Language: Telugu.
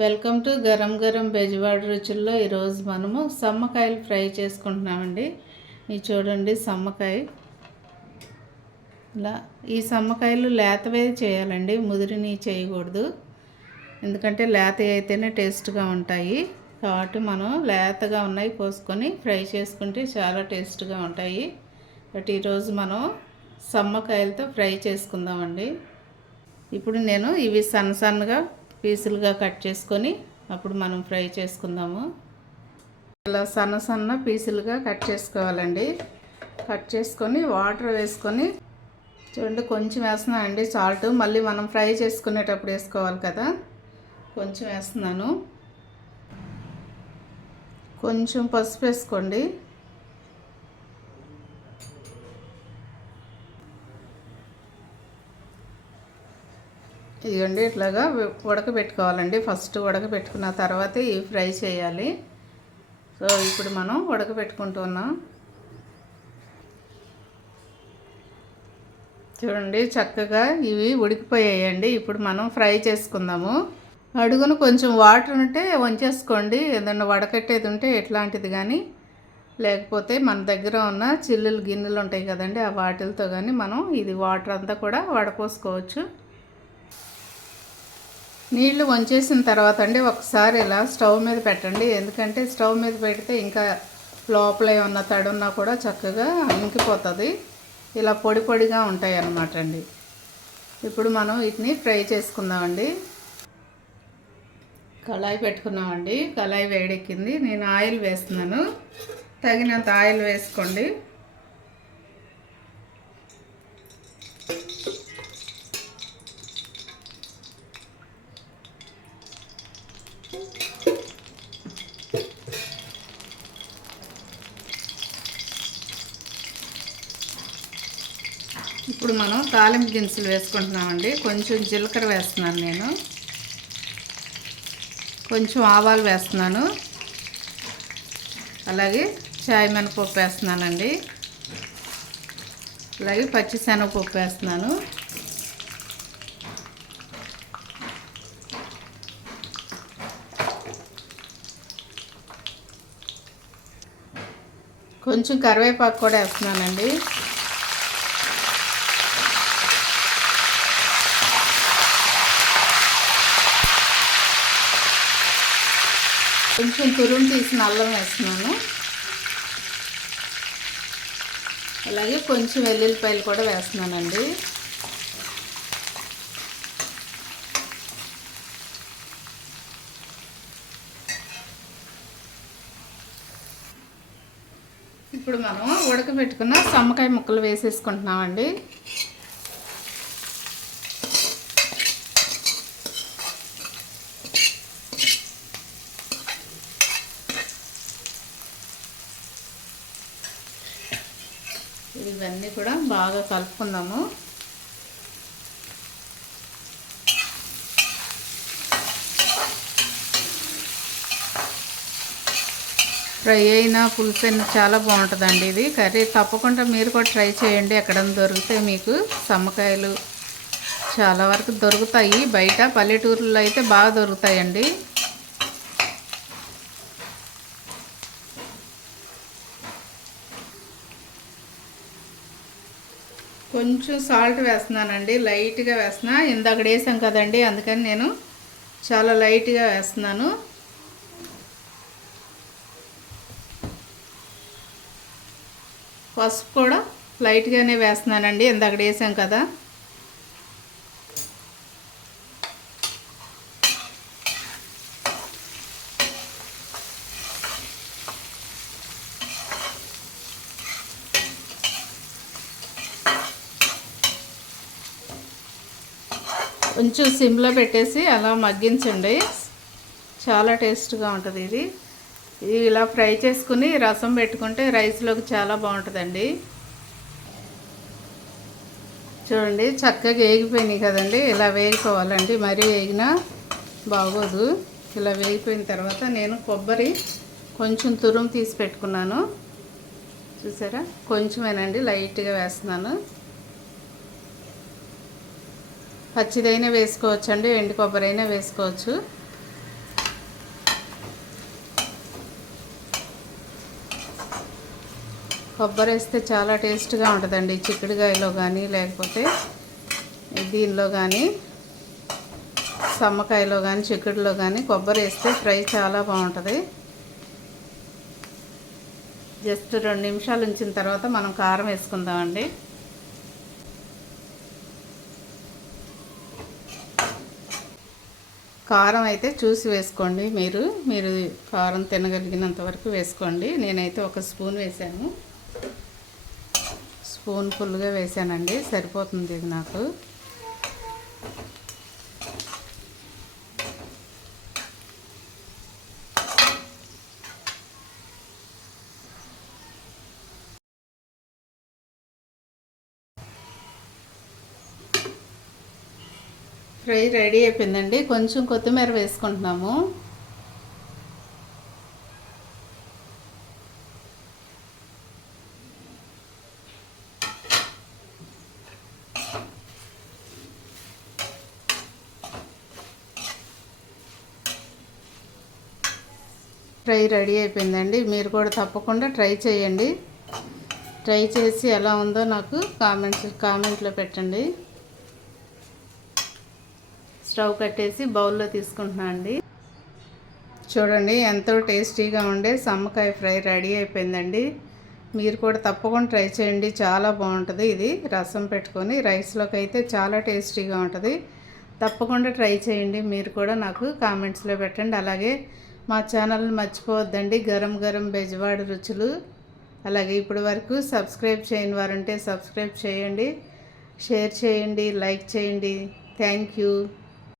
వెల్కమ్ టు గరం గరం బెజవాడ రుచుల్లో ఈరోజు మనము సమ్మకాయలు ఫ్రై చేసుకుంటున్నామండి. ఇది చూడండి సమ్మకాయ. ఇలా ఈ సమ్మకాయలు లేతవే చేయాలండి, ముదిరిని చేయకూడదు. ఎందుకంటే లేత అయితేనే టేస్ట్గా ఉంటాయి. కాబట్టి మనం లేతగా ఉన్నాయి కోసుకొని ఫ్రై చేసుకుంటే చాలా టేస్ట్గా ఉంటాయి. బట్ ఈరోజు మనం సమ్మకాయలతో ఫ్రై చేసుకుందామండి. ఇప్పుడు నేను ఇవి సన్నగా పీసులుగా కట్ చేసుకొని అప్పుడు మనం ఫ్రై చేసుకుందాము. ఇలా సన్న పీసులుగా కట్ చేసుకోవాలండి. కట్ చేసుకొని వాటర్ వేసుకొని చూడండి, కొంచెం వేస్తున్నానండి సాల్ట్. మళ్ళీ మనం ఫ్రై చేసుకునేటప్పుడు వేసుకోవాలి కదా, కొంచెం వేస్తున్నాను. కొంచెం పసుపు వేసుకోండి. ఇదిగోండి ఇట్లాగా ఉడకబెట్టుకోవాలండి. ఫస్ట్ ఉడకబెట్టుకున్న తర్వాతే ఇవి ఫ్రై చేయాలి. సో ఇప్పుడు మనం ఉడకబెట్టుకుంటున్నాం. చూడండి చక్కగా ఇవి ఉడికిపోయాయండి. ఇప్పుడు మనం ఫ్రై చేసుకుందాము. అడుగున కొంచెం వాటర్ ఉంటే వంచేసుకోండి. ఏదన్నా వడకట్టేది ఉంటే ఎట్లాంటిది కానీ, లేకపోతే మన దగ్గర ఉన్న చిల్లులు గిన్నెలు ఉంటాయి కదండి, ఆ వాటిలతో కానీ మనం ఇది వాటర్ అంతా కూడా వడపోసుకోవచ్చు. నీళ్లు వంచేసిన తర్వాత అండి ఒకసారి ఇలా స్టవ్ మీద పెట్టండి. ఎందుకంటే స్టవ్ మీద పెడితే ఇంకా లోపల ఏమన్నా తడున్నా కూడా చక్కగా ఇంకిపోతుంది. ఇలా పొడి పొడిగా ఉంటాయి అన్నమాట అండి. ఇప్పుడు మనం వీటిని ఫ్రై చేసుకుందామండి. కళాయి పెట్టుకున్నామండి. కళాయి వేడెక్కింది. నేను ఆయిల్ వేస్తున్నాను. తగినంత ఆయిల్ వేసుకోండి. ఇప్పుడు మనం తాలింపు దినుసులు వేసుకుంటున్నామండి. కొంచెం జీలకర్ర వేస్తున్నాను నేను, కొంచెం ఆవాలు వేస్తున్నాను, అలాగే చాయ్ మినపప్పు వేస్తున్నానండి, అలాగే పచ్చిశనగపప్పు వేస్తున్నాను. కొంచెం కరివేపాకు కూడా వేస్తున్నానండి. కొంచెం తురుము తీసిన అల్లం వేస్తున్నాను. అలాగే కొంచెం వెల్లుల్లిపాయలు కూడా వేస్తున్నానండి. ఇప్పుడు మనం ఉడకబెట్టుకున్న సమ్మకాయ ముక్కలు వేసేసుకుంటున్నామండి. ఇవన్నీ కూడా బాగా కలుపుకుందాము. ఫ్రై అయినా పులుసు అయినా చాలా బాగుంటుందండి ఇది కర్రీ. తప్పకుండా మీరు కూడా ట్రై చేయండి. ఎక్కడైనా దొరికితే మీకు సమ్మకాయలు చాలా వరకు దొరుకుతాయి బయట. పల్లెటూరులో అయితే బాగా దొరుకుతాయండి. కొంచెం సాల్ట్ వేస్తున్నానండి, లైట్గా వేస్తున్నా. ఇందాక వేసాం కదండి, అందుకని నేను చాలా లైట్గా వేస్తున్నాను. పసుపు కూడా లైట్గానే వేస్తున్నానండి, ఇందాక వేసాం కదా. కొంచెం సిమ్లో పెట్టేసి అలా మగ్గించండి. చాలా టేస్ట్గా ఉంటుంది ఇది. ఇలా ఫ్రై చేసుకుని రసం పెట్టుకుంటే రైస్లోకి చాలా బాగుంటుందండి. చూడండి చక్కగా వేగిపోయినాయి కదండి. ఇలా వేగిపోవాలండి, మరీ వేగినా బాగోదు. ఇలా వేగిపోయిన తర్వాత నేను కొబ్బరి కొంచెం తురుము తీసి పెట్టుకున్నాను, చూసారా, కొంచెమేనండి, లైట్గా వేస్తున్నాను. పచ్చిదైనా వేసుకోవచ్చు అండి, ఎండు కొబ్బరి అయినా వేసుకోవచ్చు. కొబ్బరి వేస్తే చాలా టేస్ట్గా ఉంటుందండి. చిక్కుడుకాయలో కానీ లేకపోతే దీనిలో కానీ సమ్మకాయలో కానీ చిక్కుడులో కానీ కొబ్బరి వేస్తే ఫ్రై చాలా బాగుంటుంది. జస్ట్ 2 నిమిషాలు ఉంచిన తర్వాత మనం కారం వేసుకుందామండి. కారం అయితే చూసి వేసుకోండి. మీరు కారం తినగలిగినంత వరకు వేసుకోండి. నేనైతే 1 స్పూన్ వేసాను. స్పూన్ ఫుల్గా వేసానండి, సరిపోతుంది ఇది నాకు. ఫ్రై రెడీ అయిపోయిందండి. కొంచెం కొత్తిమీర వేసుకుంటున్నాము. ఫ్రై రెడీ అయిపోయిందండి. మీరు కూడా తప్పకుండా ట్రై చేయండి. ట్రై చేసి ఎలా ఉందో నాకు కామెంట్లో పెట్టండి. స్టవ్ కట్టేసి బౌల్లో తీసుకుంటున్నాను అండి. చూడండి, ఎంతో టేస్టీగా ఉండే సమ్మకాయ ఫ్రై రెడీ అయిపోయిందండి. మీరు కూడా తప్పకుండా ట్రై చేయండి. చాలా బాగుంటుంది. ఇది రసం పెట్టుకొని రైస్లోకి అయితే చాలా టేస్టీగా ఉంటుంది. తప్పకుండా ట్రై చేయండి. మీరు కూడా నాకు కామెంట్స్లో పెట్టండి. అలాగే మా ఛానల్ని మర్చిపోవద్దండి, గరం గరం బెజవాడ రుచులు. అలాగే ఇప్పటి వరకు సబ్స్క్రైబ్ చేయని వారుంటే సబ్స్క్రైబ్ చేయండి, షేర్ చేయండి, లైక్ చేయండి. Thank you.